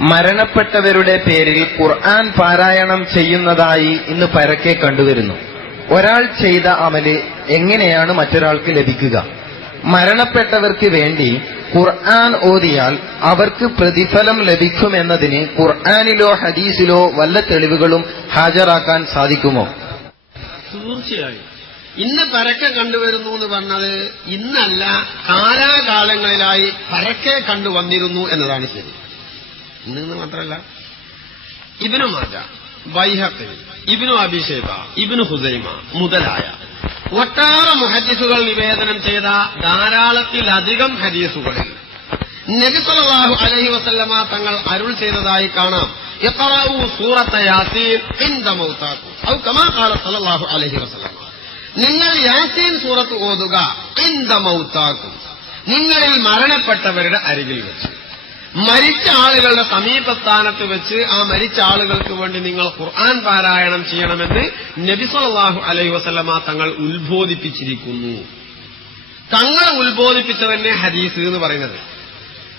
മരണപ്പെട്ടവരുടെ പേരിൽ ഖുർആൻ പാരായണം ചെയ്യുന്നതായി ഇന്ന് പരക്കെ കണ്ടുവരുന്നു. ഒരാൾ ചെയ്ത അമൽ എങ്ങനെയാണ് മറ്റൊരാൾക്ക് ലഭിക്കുക? മരണപ്പെട്ടവർക്ക് വേണ്ടി ഖുർആൻ ഓതിയാൽ അവർക്ക് പ്രതിഫലം ലഭിക്കുമെന്നതിന് ഖുർആാനിലോ ഹദീസിലോ വല്ല തെളിവുകളും ഹാജരാക്കാൻ സാധിക്കുമോ? തീർച്ചയായും. ഇന്ന് പരക്കെ കണ്ടുവരുന്നു എന്ന് പറഞ്ഞത് ഇന്നല്ല കാലാകാലങ്ങളിലായി പരക്കെ കണ്ടുവന്നിരുന്നു എന്നതാണ് ശരി. ഇന്ന് മാത്രമല്ല ഇബിനു മാജ ബൈഹത്ത് ഇബിനു അഭിഷേക ഇബിനു ഹുസൈമ മുതലായ ഒട്ടാറ മുഹദീസുകൾ നിവേദനം ചെയ്ത ധാരാളത്തിലധികം ഹദീസുകളിൽ നബി അലഹി വസല്ലമ തങ്ങൾ അരുൾ ചെയ്തതായി കാണാം. എത്രാവൂ സൂറത്തെ യാസീൻ സല്ലല്ലാഹു അലൈഹി വസല്ലമ. നിങ്ങൾ യാസീൻ സൂറത്ത് ഓതുക ഇൻദ മൗതാക്കും നിങ്ങളിൽ മരണപ്പെട്ടവരുടെ അരികിൽ വെച്ച്. മരിച്ച ആളുകളുടെ സമീപസ്ഥാനത്ത് വെച്ച് ആ മരിച്ച ആളുകൾക്ക് വേണ്ടി നിങ്ങൾ ഖുർആൻ പാരായണം ചെയ്യണമെന്ന് നബി സല്ലല്ലാഹു അലൈഹി വസല്ലമ തങ്ങൾ ഉത്ബോധിപ്പിച്ചിരിക്കുന്നു. തങ്ങൾ ഉത്ബോധിപ്പിച്ചതന്നെ ഹദീസ് എന്ന് പറയുന്നത്.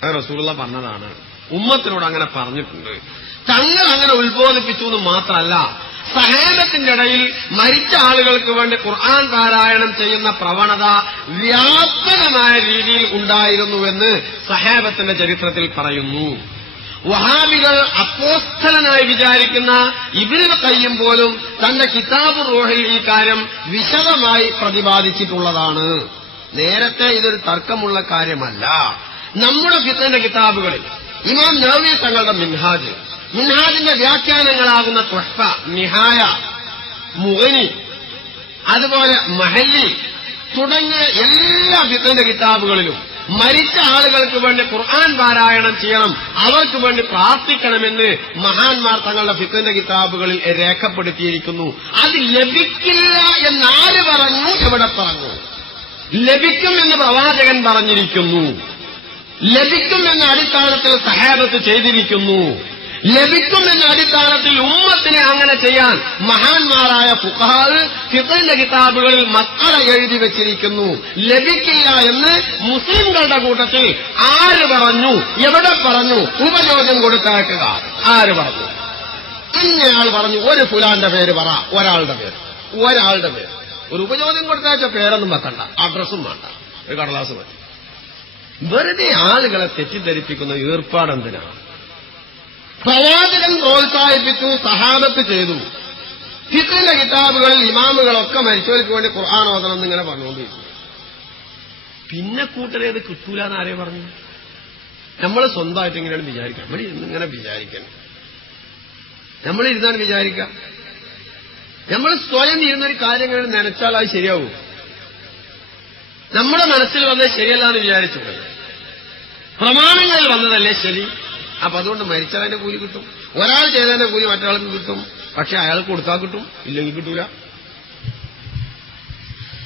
അത് റസൂലുള്ള പറഞ്ഞതാണ്. ഉമ്മത്തിനോട് അങ്ങനെ പറഞ്ഞിട്ടുണ്ട്. തങ്ങൾ അങ്ങനെ ഉത്ബോധിപ്പിച്ചു എന്ന് മാത്രമല്ല സഹേബത്തിന്റെ ഇടയിൽ മരിച്ച ആളുകൾക്ക് വേണ്ടി ഖുർആൻ പാരായണം ചെയ്യുന്ന പ്രവണത വ്യാപകമായ രീതിയിൽ ഉണ്ടായിരുന്നുവെന്ന് സഹേബത്തിന്റെ ചരിത്രത്തിൽ പറയുന്നു. വഹാബികൾ അപ്പോസ്തലനായി വിചാരിക്കുന്ന ഇബിന് കയ്യും പോലും തന്റെ കിതാബ് റോഹിൽ ഈ കാര്യം വിശദമായി പ്രതിപാദിച്ചിട്ടുള്ളതാണ്. നേരത്തെ ഇതൊരു തർക്കമുള്ള കാര്യമല്ല. നമ്മുടെ ഫിത്തന്റെ കിതാബുകളിൽ ഇമാം നവീ തങ്ങളുടെ മിൻഹാജ് മിൻഹാജിന്റെ വ്യാഖ്യാനങ്ങളാകുന്ന ത്വഹ്ഫ നിഹായ മുഗനി അതുപോലെ മഹല്ലി തുടങ്ങിയ എല്ലാ ഫിത്തന്റെ കിതാബുകളിലും മരിച്ച ആളുകൾക്ക് വേണ്ടി ഖുർആൻ പാരായണം ചെയ്യണം അവർക്ക് വേണ്ടി പ്രാർത്ഥിക്കണമെന്ന് മഹാന്മാർ തങ്ങളുടെ ഫിത്തന്റെ കിതാബുകളിൽ രേഖപ്പെടുത്തിയിരിക്കുന്നു. അത് ലഭിക്കില്ല എന്നാര് പറഞ്ഞു? എവിടെ പറഞ്ഞു? ലഭിക്കും എന്ന് പ്രവാചകൻ പറഞ്ഞിരിക്കുന്നു. ലഭിക്കും എന്ന അടിസ്ഥാനത്തിൽ സഹാബത്ത് ചെയ്തിരിക്കുന്നു. ലഭിക്കും എന്ന അടിസ്ഥാനത്തിൽ ഉമ്മത്തിനെ അങ്ങനെ ചെയ്യാൻ മഹാന്മാരായ ഫുഹാദ് ഫിത്തന്റെ കിതാബുകളിൽ മക്കള എഴുതി വെച്ചിരിക്കുന്നു. ലഭിക്കില്ല എന്ന് മുസ്ലിംകളുടെ കൂട്ടത്തിൽ ആര് പറഞ്ഞു? എവിടെ പറഞ്ഞു? ഉപയോഗം കൊടുത്തേക്കുക ആര് പറഞ്ഞു? ഇന്നയാൾ പറഞ്ഞു ഒരു ഫുലാന്റെ പേര് പറ ഒരാളുടെ പേര്. ഒരാളുടെ പേര്. ഒരു ഉപയോഗം കൊടുത്തയച്ച പേരൊന്നും വെക്കണ്ട അഡ്രസ്സും വേണ്ട. ഒരു കടലാസ് മതി. വെറുതെ ആളുകളെ തെറ്റിദ്ധരിപ്പിക്കുന്ന ഏർപ്പാടെന്തിനാണ്? പ്രവാചകൻ പ്രോത്സാഹിപ്പിച്ചു സഹാബത്ത് ചെയ്തു. ഫിത്തിന്റെ കിതാബുകളിൽ ഇമാമുകളൊക്കെ മരിച്ചവർക്ക് വേണ്ടി ഖുർആൻ ഓതണം എന്നിങ്ങനെ പറഞ്ഞുകൊണ്ടിരിക്കും പിന്നെ കൂട്ടരേത് കിട്ടൂല എന്ന് ആരെയും പറഞ്ഞു? നമ്മൾ സ്വന്തമായിട്ട് ഇങ്ങനെയാണ് വിചാരിക്കുക. നമ്മൾ ഇങ്ങനെ വിചാരിക്കണം. നമ്മൾ ഇരുന്നാണ് വിചാരിക്കാം നമ്മൾ സ്വയം ഇരുന്നൊരു കാര്യങ്ങൾ നനച്ചാൽ അത് ശരിയാവൂ. നമ്മുടെ മനസ്സിൽ വന്നത് ശരിയല്ല എന്ന് വിചാരിച്ചു പ്രമാണങ്ങളിൽ വന്നതല്ലേ ശരി? അപ്പൊ അതുകൊണ്ട് മരിച്ചതിന്റെ കൂലി കിട്ടും. ഒരാൾ ചെയ്തതിന്റെ കൂലി മറ്റൊരാൾക്ക് കിട്ടും. പക്ഷെ അയാൾക്ക് കൊടുത്താൽ കിട്ടും ഇല്ലെങ്കിൽ കിട്ടൂല.